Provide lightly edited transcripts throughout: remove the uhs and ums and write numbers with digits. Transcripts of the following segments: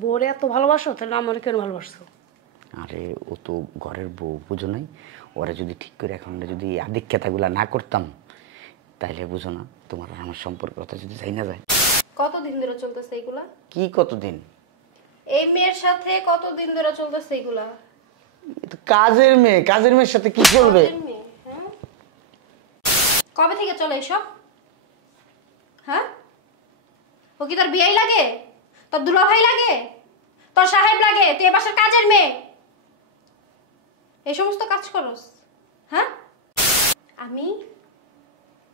বউরে এত ভালোবাসো তাহলে আমার কেন ভালোবাসছো? আরে ও তো ঘরের বউ, বুঝো নাই? ওরা যদি ঠিক করে এখন যদি আদিক্ষেতাগুলা না করতাম তাইলে বুঝো না তোমার আর আমার সম্পর্কটা যদি যাই না যায়। কতদিন ধরে চলতেছে এইগুলা? কি কতদিন? এই মেয়ের সাথে কতদিন ধরে চলতেছে এইগুলা? কাজের মেয়ে, কাজের মেয়ের সাথে কি চলবে? কাজের মেয়ে, হ্যাঁ? কবে থেকে চলে এসব? হ্যাঁ, ও কি তোর বিয়াই লাগে, তোর দুলাভাই লাগে, তোর সাহেব লাগে, তুই এ বাসার কাজের মেয়ে, এই সমস্ত কাজ করস? হ্যাঁ, আমি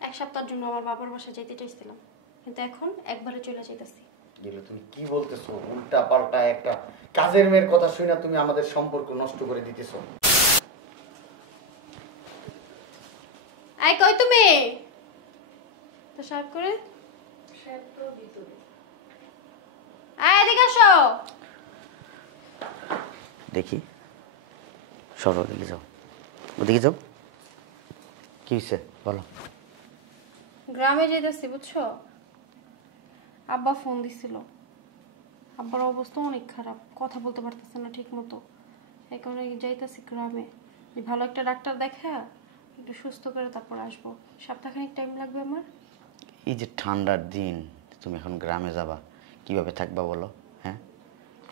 এক সপ্তাহের জন্য আমার বাবার বাসায় যেতে চাইছিলাম, কিন্তু এখন একবারে চলে যাইতেছি। গেলে তুমি কি বলতেছো? উল্টা পাল্টা একটা কাজের মেয়ের কথা শুনে তুমি আমাদের সম্পর্ক নষ্ট করে দিতেছো। আই কই তুমি? তো সাহেব করে সাহেব তো ভিতরে। আয় এদিকে আসো। দেখি সরো, দিকে যাও, ওদিকে যাও। কি হয়েছে বলো? গ্রামে যেতেছি বুঝছো, আব্বা ফোন দিছিল। আব্বার অবস্থা অনেক খারাপ, কথা বলতে পারতেছে না ঠিক মতো, এই কারণে যাইতেছি গ্রামে। ভালো একটা ডাক্তার দেখা একটু সুস্থ করে তারপর আসবো। সপ্তাহখানিক টাইম লাগবে আমার। এই যে ঠান্ডার দিন, তুমি এখন গ্রামে যাবা, কিভাবে থাকবা বলো? হ্যাঁ,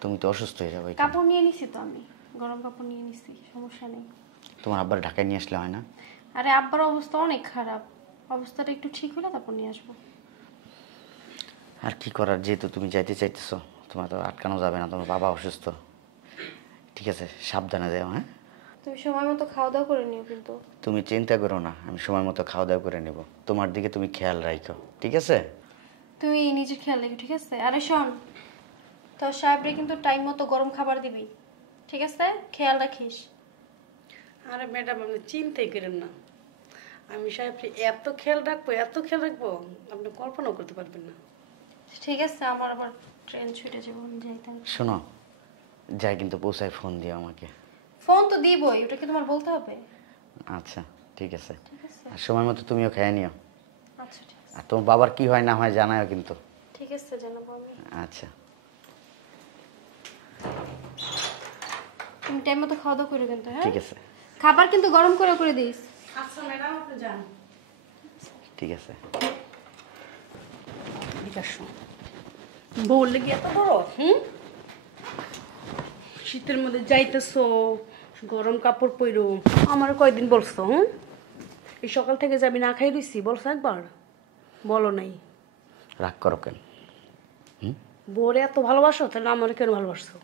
তুমি তো অসুস্থ হয়ে যাবে। কাপড় নিয়ে নিছি তো, আমি গরম কাপড় নিয়ে নিছি, সমস্যা নেই। তোমার আব্বার ঢাকায় নিয়ে আসলে হয় না? আরে আব্বার অবস্থা অনেক খারাপ, অবস্থাটা একটু ঠিক হলে তারপর নিয়ে আসবো। আর কি করার, যেহেতু তুমি যাইতে চাইতেছো, তোমার তো আটকানো যাবে না, তোমার বাবা অসুস্থ। ঠিক আছে, সাবধানে যাও। হ্যাঁ, তুমি সময় মতো খাওয়া দাওয়া করে নিও কিন্তু। তুমি চিন্তা করো না, আমি সময় মতো খাওয়া দাওয়া করে নেব। তোমার দিকে তুমি খেয়াল রাখো, ঠিক আছে? তুমি নিজের খেয়াল রেখো, ঠিক আছে? আরে শোন, তোর সাহেবরে কিন্তু টাইম মতো গরম খাবার দিবি, ঠিক আছে? খেয়াল রাখিস। আরে ম্যাডাম, আপনি চিন্তাই করেন না, আমি সাহেব এত খেয়াল রাখবো, এত খেয়াল রাখবো, আপনি কল্পনাও করতে পারবেন না। ঠিক আছে, আমার আবার ট্রেন ছুটে যাবো, আমি যাইতে হবে। শোনো, যাই কিন্তু পৌঁছায় ফোন দিও আমাকে। ফোন তো দিবই, ওটা কি তোমার বলতে হবে? আচ্ছা ঠিক আছে। ঠিক আছে, আর সময় মতো তুমিও খেয়ে নিও। আচ্ছা ঠিক আছে। আর তোমার বাবার কি হয় না হয় জানাও কিন্তু। ঠিক আছে, জানাবো আমি। আচ্ছা। তুমি টাইম মতো খাওয়া দাওয়া করে কিন্তু, হ্যাঁ? ঠিক আছে। খাবার কিন্তু গরম করে করে দিস। আচ্ছা ম্যাডাম, আপনি যান। ঠিক আছে। বললে কি এত বড়? শীতের মধ্যে যাইতেছো, গরম কাপড় পরো, আমার কয়দিন বলছো? এই সকাল থেকে যাবি না খাই রইছি, বলছো একবার? বলো নাই। রাগ করো কেন? বউরে এত ভালোবাসো তাহলে আমার কেন ভালোবাসছো?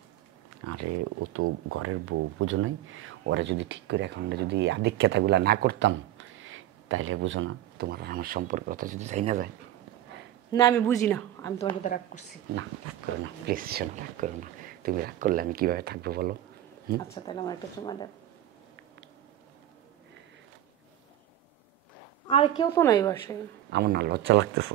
আরে ও তো ঘরের বউ, বুঝো নাই? ওরা যদি ঠিক করে এখন যদি আদিক্ষেতাগুলা না করতাম তাইলে বুঝো না তোমার আর আমার সম্পর্কটা যদি যাই না যায়। না, আমি বুঝি না, আমি তোমার সাথে রাগ করছি। না, রাগ করো না প্লিজ, শোনো, রাগ করো না। তুমি রাগ করলে আমি কিভাবে থাকবো বলো? আচ্ছা তাহলে আমার একটা সময় দেন। আর কেউ তো নাই বাসায়। আমার না লজ্জা লাগতেছে।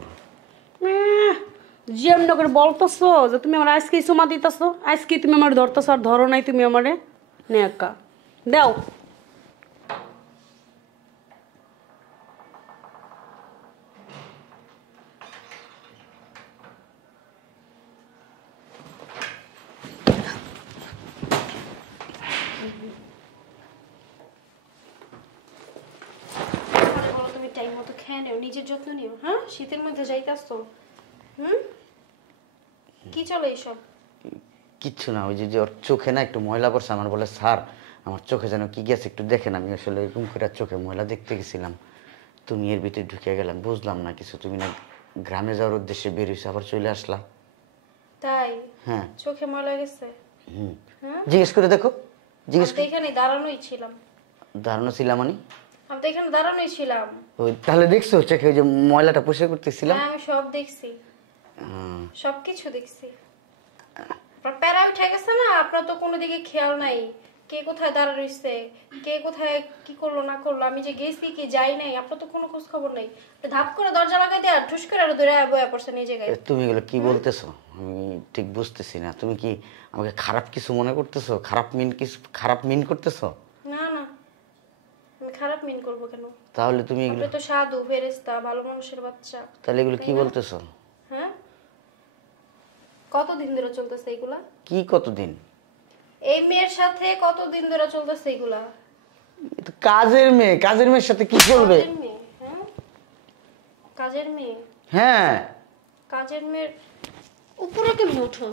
যেমন করে বলতেছো যে তুমি আমার আজকেই সমা দিতেছো, আজকে তুমি আমার ধরতেছো, আর ধরো নাই তুমি আমারে। নে একা দাও। বলো, তুমি টাইম মতো খেয়ে নিও, নিজের যত্ন নিও, হ্যাঁ? শীতের মধ্যে যাইতাছো। কি চলে এইসব? কিচ্ছু না, ওই যে ওর চোখে না একটু ময়লা পড়ছে, আমার বলে স্যার আমার চোখে যেন কি গেছে একটু দেখেন। আমি আসলে এরকম করে চোখে ময়লা দেখতে গেছিলাম, তুমি এর ভিতরে ঢুকে গেলাম, বুঝলাম না কিছু। তুমি না গ্রামে যাওয়ার উদ্দেশ্যে বেরিয়েছো, আবার চলে আসলা। তাই? হ্যাঁ। চোখে ময়লা গেছে? জিজ্ঞেস করে দেখো, জিজ্ঞেস আমি তো এখানে দাঁড়ানোই ছিলাম। ধারণা ছিলাম মানে? আমি তো এখানে দাঁড়ানোই ছিলাম। ওই তাহলে দেখছো চোখে ওই যে ময়লাটা পরিষ্কার করতেছিলাম। হ্যাঁ, আমি সব দেখছি, সবকিছু দেখছি। প্যারা উঠে গেছে না, আপনার তো কোনো দিকে খেয়াল নাই, কে কোথায় দাঁড়া রইছে, কে কোথায় কি করলো না করলো, আমি যে গেছি কি যাই নাই, আপনার তো কোনো খোঁজ খবর নাই। ধাপ করে দরজা লাগাই দিয়ে আর ঠুস করে আর ধরে বয়া পড়ছে নিয়ে জায়গায়। তুমি এগুলো কি বলতেছো আমি ঠিক বুঝতেছি না। তুমি কি আমাকে খারাপ কিছু মনে করতেছো? খারাপ মিন করতেছো? না না, আমি খারাপ মিন করবো কেন? তাহলে তুমি আপনি তো সাধু ফেরেশতা, ভালো মানুষের বাচ্চা। তাহলে এগুলো কি বলতেছো? হ্যাঁ, কতদিন ধরে চলতেছে এইগুলা? কি কতদিন? এই মেয়ের সাথে কতদিন ধরে চলতেছে এইগুলা? এ তো কাজের মেয়ে, কাজের মেয়ের সাথে কি চলবে? কাজের মেয়ে, হ্যাঁ কাজের মেয়ে। হ্যাঁ কাজের মেয়ের উপরে কেমন ওঠো?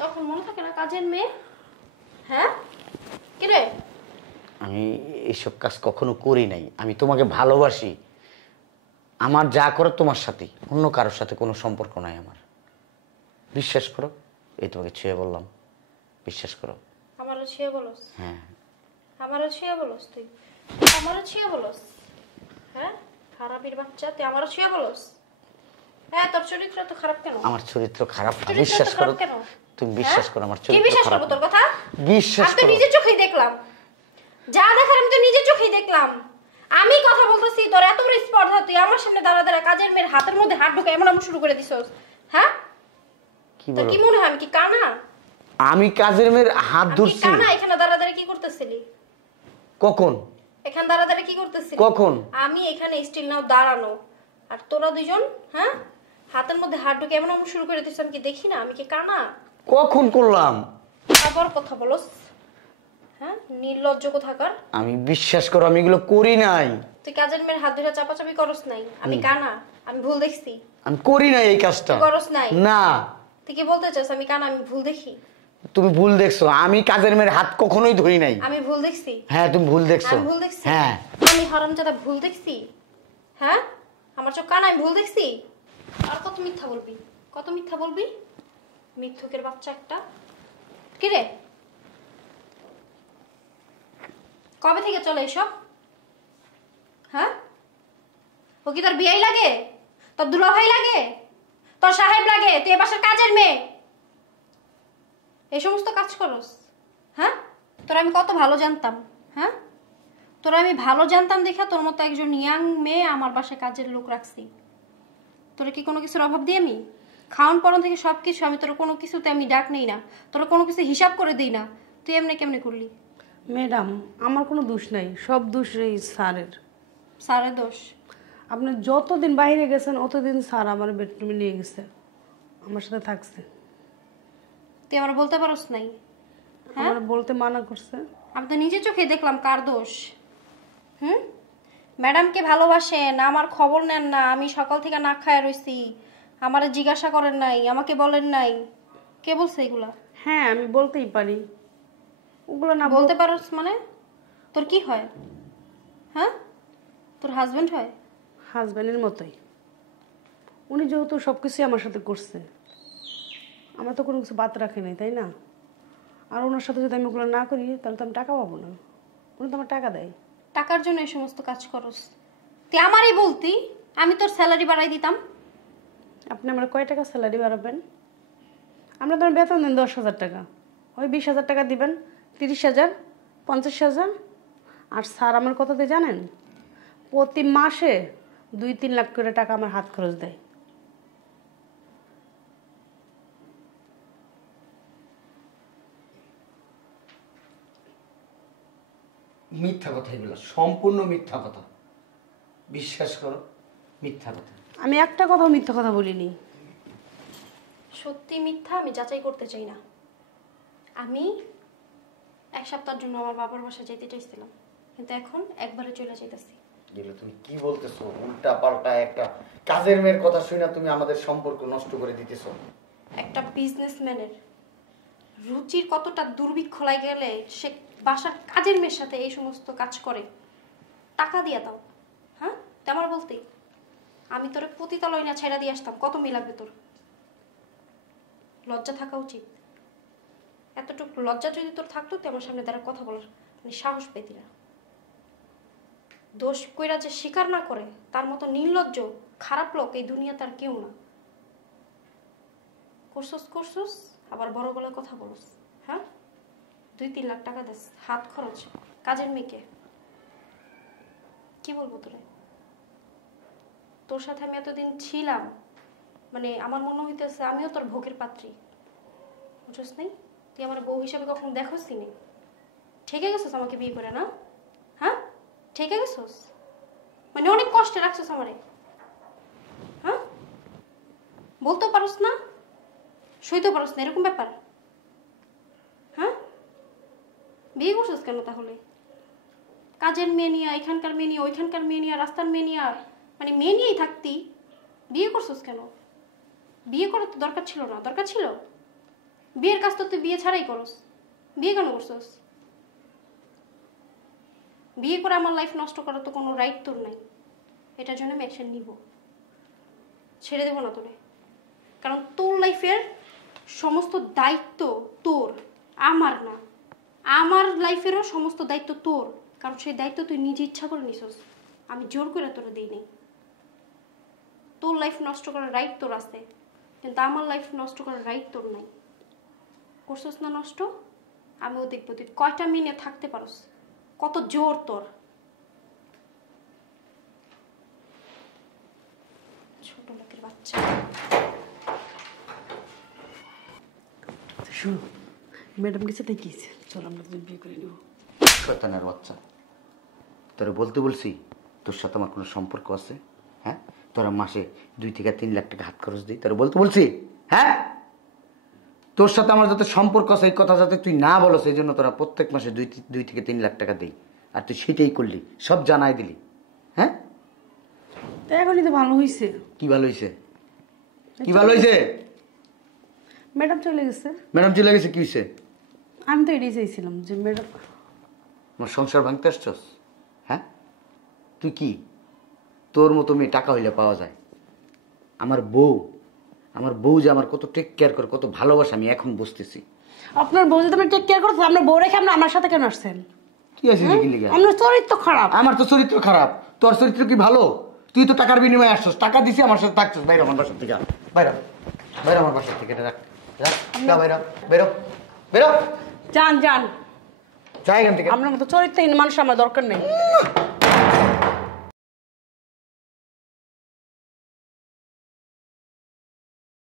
তখন মনে থাকে না কাজের মেয়ে? হ্যাঁ কি রে? আমি এইসব কাজ কখনো করি নাই। আমি তোমাকে ভালোবাসি। আমার যা করে তোমার সাথে, অন্য কারোর সাথে কোনো সম্পর্ক নাই আমার। বিশ্বাস করো, এই তোমাকে ছুঁয়ে বললাম, বিশ্বাস করো। আমারও ছুঁয়ে বলস? হ্যাঁ আমারও ছুঁয়ে বলস তুই? আমারও ছুঁয়ে বলস? হ্যাঁ খারাপের বাচ্চা, তুই আমারও ছুঁয়ে বলস? হ্যাঁ তোর চরিত্র তো খারাপ কেন? আমার চরিত্র খারাপ না, চরিত্র বিশ্বাস তো করো। খারাপ কেন? তুমি বিশ্বাস করো, আমার কি চরিত্র বিশ্বাস খারাপ করবো না। তোর কথা? বিশ্বাস আমি তো করো। নিজের চোখেই দেখলাম, যা দেখার আমি তো নিজের চোখেই দেখলাম। আমি কথা বলতেছি, তোর এত বড় স্পর্ধা, তুই আমার সামনে দাঁড়া দাঁড়া কাজের মেয়ের হাতের মধ্যে হাত ঢুকে এমন শুরু করে দিছস। হ্যাঁ কি তোর বলো? কি মনে হয় আমি কি কানা? আমি কাজের মেয়ের হাত আমি কি ধরছি? কানা? এখানে দাঁড়া দাঁড়া কি করতেছিলি? কখন? এখানে দাঁড়া দাঁড়া কি করতেছিলি? কখন? আমি এখানে স্টিল নাও দাঁড়ানো, আর তোরা দুইজন হ্যাঁ হাতের মধ্যে হাত ঢুকে এমন শুরু করে দিছিস, আমি কি দেখি না? আমি কি কানা? কখন করলাম? আবার কথা বলস? হ্যাঁ নির্লজ্জ কোথাকার। আমি বিশ্বাস করো, আমি এগুলো করি নাই। তুই কাজের মেয়ের হাত ধরে চাপাচাপি করস নাই? আমি কানা? আমি ভুল দেখছি? আমি করি নাই এই কাজটা। তুই করস নাই? না। তুই কি বলতে চাস আমি কানা? আমি ভুল দেখি? তুমি ভুল দেখছো, আমি কাজের মেয়ের হাত কখনোই ধরি নাই। আমি ভুল দেখছি? হ্যাঁ তুমি ভুল দেখছো। আমি ভুল দেখছি? হ্যাঁ। আমি হারামজাদা ভুল দেখছি? হ্যাঁ আমার চোখ কানা, আমি ভুল দেখছি? আর কত মিথ্যা বলবি? কত মিথ্যা বলবি? মিথ্যুকের বাচ্চা একটা। কি রে কবে থেকে চলে এসব? হ্যাঁ ও কি তোর বিয়েই লাগে? তোর দুলাভাই লাগে? তোর সাহেব লাগে? তুই এ বাসার কাজের মেয়ে, এই সমস্ত কাজ করস? হ্যাঁ তোর আমি কত ভালো জানতাম। হ্যাঁ তোর আমি ভালো জানতাম দেখা তোর মতো একজন ইয়াং মেয়ে আমার বাসায় কাজের লোক রাখছি। তোর কি কোনো কিছুর অভাব দিই আমি? খাওয়ান পরন থেকে সব কিছু আমি, তোর কোনো কিছুতে আমি ডাক নেই না, তোর কোনো কিছু হিসাব করে দিই না। তুই এমনি কেমনি করলি? ম্যাডাম আমার কোনো দোষ নাই, সব দোষ এই স্যারের। স্যারের দোষ? আপনি যতদিন বাইরে গেছেন অতদিন স্যার আমার বেডরুমে নিয়ে গেছে, আমার সাথে থাকছে। তুই আমার বলতে পারস নাই? আমার বলতে মানা করছে। আমি তো নিজের চোখে দেখলাম কার দোষ। ম্যাডামকে ভালোবাসেন, আমার খবর নেন না, আমি সকাল থেকে না খায় রইছি, আমারে জিজ্ঞাসা করেন নাই, আমাকে বলেন নাই। কে বলছে এগুলা? হ্যাঁ আমি বলতেই পারি, ওগুলো না বলতে পারস মানে? তোর কি হয়? হ্যাঁ তোর হাজবেন্ড হয়? হাজব্যান্ডের মতোই। উনি যেহেতু সব কিছুই আমার সাথে করছে, আমার তো কোনো কিছু বাদ রাখে নাই, তাই না? আর ওনার সাথে যদি আমি ওগুলো না করি তাহলে তো আমি টাকা পাবো না। উনি তো আমার টাকা দেয়। টাকার জন্য এই সমস্ত কাজ করস? তুই আমারই বলতি, আমি তোর স্যালারি বাড়াই দিতাম। আপনি আমার কয় টাকা স্যালারি বাড়াবেন? আমরা তোমার বেতন দেন 10,000 টাকা, ওই 20,000 টাকা দিবেন, 30,000, 50,000। আর স্যার আমার কত দিয়ে জানেন? প্রতি মাসে 2-3 লাখ করে টাকা আমার হাত খরচ দেয়। মিথ্যা কথা এগুলো, সম্পূর্ণ মিথ্যা কথা। বিশ্বাস করো, মিথ্যা কথা। আমি একটা কথাও মিথ্যা কথা বলিনি। সত্যি মিথ্যা আমি যাচাই করতে চাই না। আমি 1 সপ্তাহের জন্য আমার বাবার বাসায় যেতে চাইছিলাম, কিন্তু এখন একবারে চলে যাইতেছি। এগুলো তুমি কি বলতেছো? উল্টা পাল্টা একটা কাজের মেয়ের কথা শুনে তুমি আমাদের সম্পর্ক নষ্ট করে দিতেছো। একটা বিজনেসম্যানের রুচির কতটা দুর্ভিক্ষ লাগে গেলে সে বাসার কাজের মেয়ের সাথে এই সমস্ত কাজ করে। টাকা দিয়া দাও। হ্যাঁ তেমন বলতে আমি তোর পতিতালয় না ছেড়া দিয়ে আসতাম, কত লাগবে তোর? লজ্জা থাকা উচিত। এতটুকু লজ্জা যদি তোর থাকতো তুই আমার সামনে দাঁড়া কথা বলার মানে সাহস পেতি না। দোষ কইরা যে স্বীকার না করে তার মতো নির্লজ্জ খারাপ লোক এই দুনিয়া তার কেউ না। করছস করছস আবার বড় গলায় কথা বলস। হ্যাঁ 2-3 লাখ টাকা দেস হাত খরচ কাজের মেয়েকে। কি বলবো তোরে? তোর সাথে আমি এতদিন ছিলাম, মানে আমার মনে হইতেছে আমিও তোর ভোগের পাত্রী, বুঝছস নাই? তুই আমার বউ হিসাবে কখনো দেখোসই নি। ঠেকে গেছস আমাকে বিয়ে করে না? হ্যাঁ ঠেকে গেছস, মানে অনেক কষ্টে রাখছস আমারে। হ্যাঁ বলতেও পারস না? সইতে পারস না এরকম ব্যাপার? হ্যাঁ, বিয়ে করছিস কেন তাহলে? কাজের মেয়ে নিয়ে, এখানকার মেয়ে নিয়ে, ওইখানকার মেয়ে নিয়ে, রাস্তার মেয়ে নিয়ে, মানে মেয়ে নিয়েই থাকতি, বিয়ে করছিস কেন? বিয়ে করার তো দরকার ছিল না। দরকার ছিল? বিয়ের কাজ তো তুই বিয়ে ছাড়াই করস, বিয়ে কেন করছিস? বিয়ে করে আমার লাইফ নষ্ট করার তো কোনো রাইট তোর নাই। এটার জন্য আমি অ্যাকশন নিব, ছেড়ে দেবো না তোরে। কারণ তোর লাইফের সমস্ত দায়িত্ব তোর, আমার না। আমার লাইফেরও সমস্ত দায়িত্ব তোর, কারণ সেই দায়িত্ব তুই নিজে ইচ্ছা করে নিছস, আমি জোর করে তোরা দিই নাই। তোর লাইফ নষ্ট করার রাইট তোর আছে, কিন্তু আমার লাইফ নষ্ট করার রাইট তোর নাই। করছস না নষ্ট, আমিও দেখবো তুই কয়টা মিনিট থাকতে পারস, কত জোর তোর। ছোট লোকের বাচ্চা। শোনো, ম্যাডাম গেছে তাই গিয়েছে, চল আমরা দুজন বিয়ে করে নেবো। শয়তানের বাচ্চা, তোরা বলতে বলছি তোর সাথে আমার কোনো সম্পর্ক আছে? হ্যাঁ, তোরা মাসে 2 থেকে 3 লাখ টাকা হাত খরচ দিই, তোরা বলতে বলছি? হ্যাঁ, তোর সাথে আমার যাতে সম্পর্ক আছে এই কথা যাতে তুই না বলো, সেই জন্য তোরা প্রত্যেক মাসে 2 থেকে 3 লাখ টাকা দিই, আর তুই সেটাই করলি, সব জানাই দিলি। হ্যাঁ, তো এখনই তো ভালো হয়েছে। কি ভালো হয়েছে? কি ভালো হয়েছে? ম্যাডাম চলে গেছে। ম্যাডাম চলে গেছে, কি হয়েছে? আমি তো এটাই চাইছিলাম যে ম্যাডাম। আমার সংসার ভাঙতে আসছস? হ্যাঁ, তুই কি তোর মতো মেয়ে টাকা হইলে পাওয়া যায়? আমার বউ যে আমার কত টেক কেয়ার করে, কত ভালোবাসে, আমি এখন বুঝতেছি। আপনার বউ যদি টেক কেয়ার করতে, আপনার বউ রেখে আপনি আমার সাথে কেন আসছেন? কি আছে কি লিগা? আপনার চরিত্র খারাপ। আমার তো চরিত্র খারাপ, তোর চরিত্র কি ভালো? তুই তো টাকার বিনিময়ে আসছস, টাকা দিছি, আমার সাথে থাকছস। বাইরে আমার বাসার থেকে, বাইরে বাইরে আমার বাসার থেকে, এটা রাখ রাখ, যা বাইরে, বেরো বেরো, যান যান, যাই এখান থেকে। আপনার মতো চরিত্রহীন মানুষ আমার দরকার নেই।